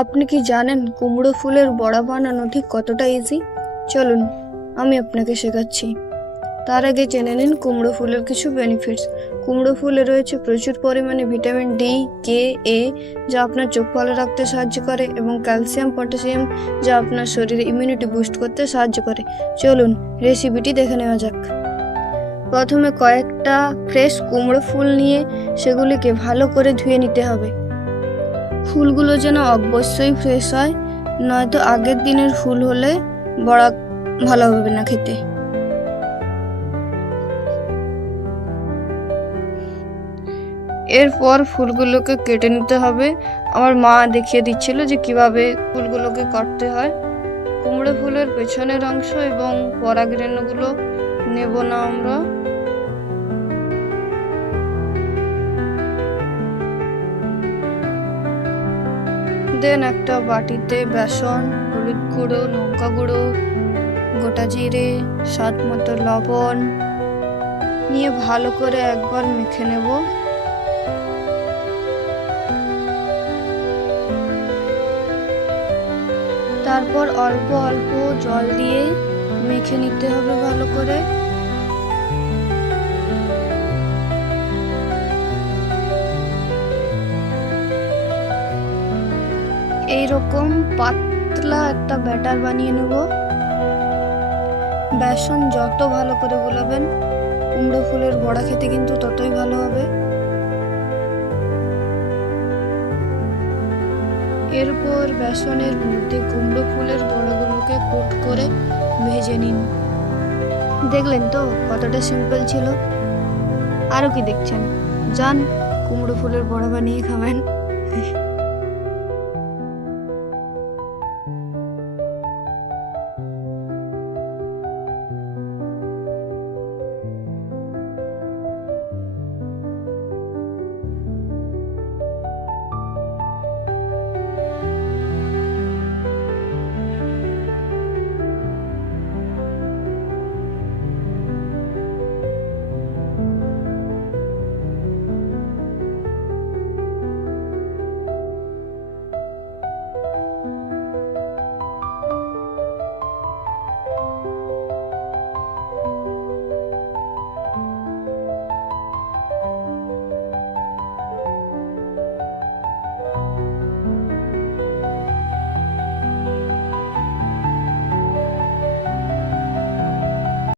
আপনি কি জানেন কুমড়ো ফুলের বড়া বানানো ঠিক কতটা ইজি? চলুন আমি আপনাকে শেখাচ্ছি। তার আগে জেনে নিন কুমড়ো ফুলের কিছু বেনিফিটস। কুমড়ো ফুলে রয়েছে প্রচুর পরিমাণে ভিটামিন ডি, কে, এ, যা আপনার চোখ ভালো রাখতে সাহায্য করে, এবং ক্যালসিয়াম, পটাশিয়াম, যা আপনার শরীরে ইমিউনিটি বুস্ট করতে সাহায্য করে। চলুন রেসিপিটি দেখে নেওয়া যাক। প্রথমে কয়েকটা ফ্রেশ কুমড়ো ফুল নিয়ে সেগুলিকে ভালো করে ধুয়ে নিতে হবে। ফুলগুলো যেন অবশ্যই ফ্রেশ হয়, নয়তো আগের দিনের ফুল হলে বড়া ভালো হবে না খেতে। এরপর ফুলগুলোকে কেটে নিতে হবে। আমার মা দেখিয়ে দিচ্ছিল যে কিভাবে ফুলগুলোকে কাটতে হয়। কুমড়ো ফুলের পেছনের অংশ এবং পরাগরেণুগুলো নেব না আমরা। দেন একটা বাটিতে বেসন, হলুদ গুঁড়ো, লঙ্কা গুঁড়ো, গোটা জিরে, স্বাদ মতো লবণ নিয়ে ভালো করে একবার মেখে নেব। তারপর অল্প অল্প জল দিয়ে মেখে নিতে হবে ভালো করে। এইরকম পাতলা একটা ব্যাটার বানিয়ে নেব। বেসন যত ভালো করে গোলাবেন কুমড়ো ফুলের বড়া খেতে কিন্তু ততই ভালো হবে। এরপর বেসনের মধ্যে কুমড়ো ফুলের বড়াগুলোকে কোট করে ভেজে নিন। দেখলেন তো কতটা সিম্পল ছিল? আরও কি দেখছেন? যান কুমড়ো ফুলের বড়া বানিয়ে খাবেন।